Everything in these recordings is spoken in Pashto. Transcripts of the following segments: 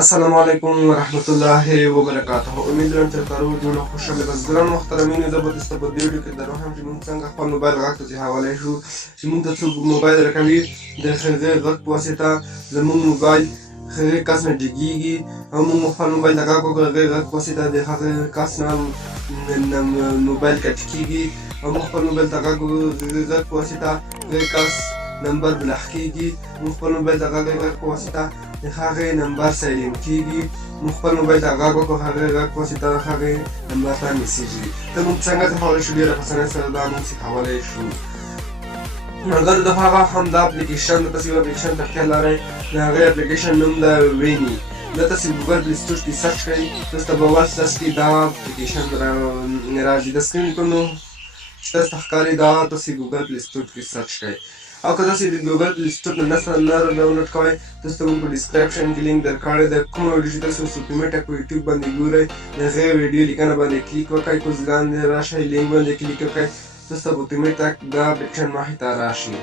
السلام علیکم ورحمت الله وبرکاته. امید لرم چې تاسو ټول خوشاله بس ګران محترمین زه به تاسو په دې ویډیو کې درو هم چې موږ څنګه خپل موبایل غږ ته حواله شو چې موږ ته څوک موبایل راکوي د خزې غږ په واسطه زموږ موبایل خزې کس نه ډیګیږي او موږ خپل موبایل د غږ په واسطه د هغه کس نه موبایل کټ کیږي او موږ خپل موبایل د غږ په واسطه د کس نمبر بلاک کیږي. موږ خپل موبایل د غږ په واسطه د هغې نمبر سایلنټ کیږي. موږ خپل موبایل ته غږ وکړو هغې غږ په واسطه د هغې نمبر ته میسیج وي. ته موږ څنګه کولی شو ډېره په اسانۍ سره دا موږ سیکولی شو. مګر د هغه هم دا اپلیکیشن د تاسو یو اپلیکیشن ته اړتیا لرئ. د هغې اپلیکیشن نوم ده ویني. دا تاسې ګوګل پلی سټور کې سرچ کړئ. تاسو ته به وسلس کې دا اپلیکیشن راځي. د سکرین په نوم چې تاسو ته ښکاري دا تاسې ګوګل پلی سټور کې سرچ کړئ. او که تاسې د ګوګل پلی سټور نه ډاونلوډ کوئ تاسو ته موږ په ډسکرپشن کې لینک درکړی دی. کومه ویډیو چې تاسو سپلیمنټ په یوټیوب باندې ګورئ د هغې ویډیو لیکنه باندې کلیک وکړئ. کوز لاندې راشئ لینک باندې کلیک وکړئ. تاسو ته اتومېټ دا اپلیکیشن مخې ته راشي.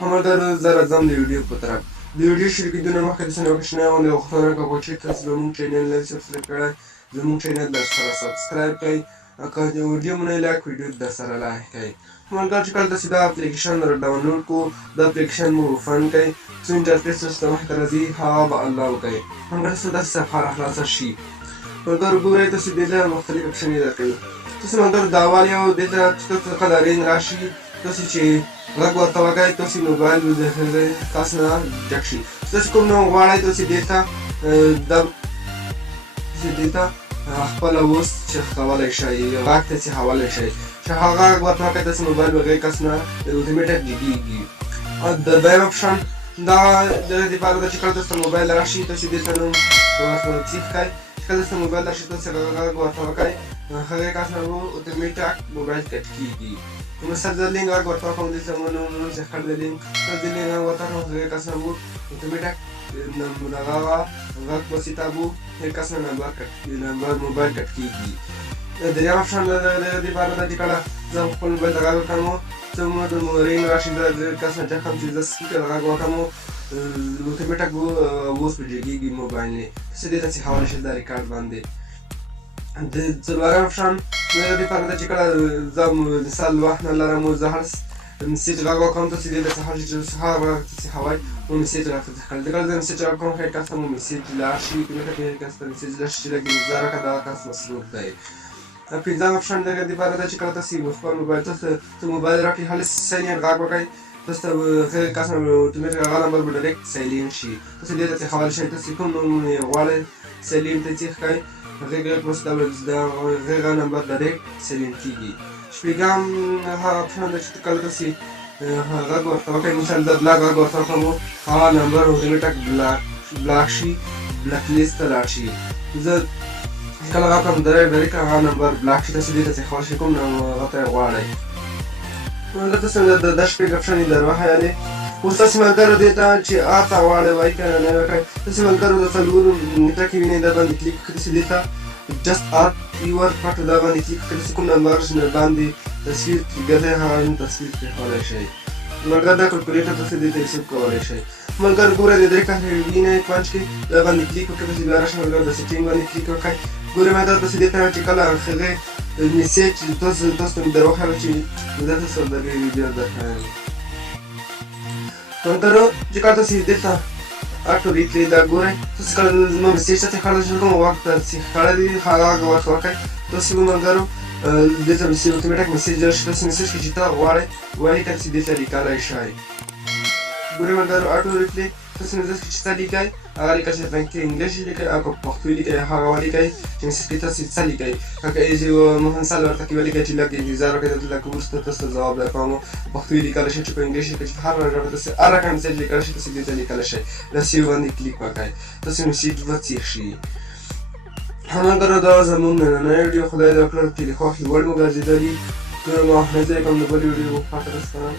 همدارو زه راځم د ویډیو په طرف. د ویډیو شروع کېدو نه مخکې تاسو نه وکشنه غوندې غوښتنه کوم چې تاسو زموږ چینل نه سبسکرایب کړی زموږ چینل درسره سبسکرایب کړئ. او که د ویډیو مو نه لایک ویډیو درسره لایک کړئ. مګر چې کله تاسې دا اپلیکیشن را ډاونلوډ کړو دا اپلیکیشن مو اوپن کړئ. څو انټرفیس تاسو ته مخې ته راځي هغه به الله وکړئ. مګر تاسو داسې صفحه راخلاصه شي. مګر ګورئ تاسو دې ته مختلف اپشنې درکوي. تاسو مګر دا والی او دې ته چې تاسو ته کلرینګ راشي تاسو چې غږ ورته وکړئ تاسې موبایل د هغې کس نه ډک شي. تاسو کوم نوم غواړئ تاسې دې ته خپله اوس چیک کولی شئ غږ ته حوالی شئ چې هغه غږ ورته وکړئ تاسې موبایل به هغې کس نه اتومېټک ډیګېږي. د دویم اپشن دا د دې دپاره ده چې کله تاسو ته موبایل راشي تاسې دې ته نوم ورته چیک کړئ. چې کله تاسو ته موبایل راشي تاسې غږ ورته وکړئ هغې کس نه به اتومېټک موبایل کټ کېږي. مثلا زه لینک غږ ورته وکړم دلته مو نوم چیک کړی د لینک دې لینک غږ ورته وکړم هغې کس نه به اتومېټک دغه غږ په واسطه به هغې کس نه نمبر موبایل کټ کېږي. دریم اپشن د دې دپاره ده چې کله زه خپل موبایل ته غږ وکړم څه مو رینګ راشي د کس نه چک کړم چې زه سپیکر غږ وکړم اتومېټک به اوس په جګېږي موبایل نه. تاسې دې ته چې حواله شئ دا ریکارډ باندې. د څلورم اپشن د دې دپاره ده چې کله زه مثال وخت نه لرم زه هر میسیج غږ وکړم تاسې دې ته څه حال شي چې هغه غږ تاسې هوایي مو میسیج راته کړی. کله زه میسیج غږ وکړم هغې کس ته مو میسیج لاړ شي اتومېټک هغې کس ته میسیج لاړ شي چې لږ انتظار وکړه دغه کس مصروف دی. پنځم اپشن د دې دپاره ده چې کله تاسې خپل موبایل تاسو ته موبایل راکړي هلې سایلنټ غږ وکړئ تاسو ته هغې کس نه اتومېټک هغه نمبر به ډایرکټ سایلنټ شي. تاسې دې ته چې حواله شئ تاسې کوم نوم غواړئ سایلنټ ته چیک کړئ هغې غږ په واسطه به د هغې نمبر ډایرکټ سایلنټ کېږي. شپږم هغه اپشن ده چې کله تاسې غږ ورته وکړئ مثال د بلاک غږ ورته وکړم هغه نمبر اتومېټک بلاک شي بلاک لیست ته لاړ شي. زه کله غږ کړم ډایرکټ هغه نمبر بلاک شي. تاسې دې ته چې حواله شئ کوم هغه ته یې غواړئ. دلته څنګه دا شپږ اپشن یې در وښیلې. اوس تاسې ملګرو دې ته چې ته غواړئ وایي که نه وکړئ تاسې ملګرو د څلورو نېټه کې وینئ دا باندې کلیک وکړئ. تاسې دې ته جسټ آت یور پټ دا باندې کلیک وکړئ. تاسې کوم نمبر باندې تصویر ګرځئ هغه تصویر پرېښولی شئ. ملګر دا کلکولیټر تاسې دې ته حساب کولی شئ. ملګر ګوره د درې کښې وینئ پنچ کې دا باندې کلیک وکړئ. تاسې بیا راشئ ملګر د سیټینګ باندې کلیک وکړئ. ګورئ ملګر تاسې دې ته چې کله هغې میسیج تاسو ته مې در وښیاله چې زه تاسو ته د هغې ویډیو درښیم. ملګرو چې کله تاسې دې ته اټو ریپلی دا ګورئ تاسې کله زما میسیج ته ښکاره شي کوم وخت چې ښکاره دي هغه غږ ورته وکړئ. تاسې به ملګرو دې ته اتومېټک میسیج راشي. تاسې میسیج کې چې ته غواړئ ولیکئ چې دې ته لیکلی شئ. ګورئ ملګرو اټو ریپلی تاسې میسیج کې چې څه لیکئ هغه لیکئ چې په انګلیش لیکئ او که په پښتو لیکئ هغه ولیکئ چې میسیج کې تاسې څه لیکئ. که چې مثال ورته کې ولیکئ چې لږ انتظار وکړئ لږ وروسته تاسو ته ځواب درکوم. په پښتو یې لیکلی شئ چې په انګلیش لیکئ چې هر ژبه تاسې هر رقم میسیج لیکلی شئ تاسې دې ته لیکلی شئ. د سیو باندې کلیک وکړئ تاسې میسیج به چیک شي. همدارو دا زموږ نننۍ ویډیو خدای دې وکړه چې د خوښې وړ مو ګرځېدلي. نور ما نه ځای کوم د بلې ویډیو په خاطر سپارم.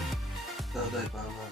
دا خدای په امان.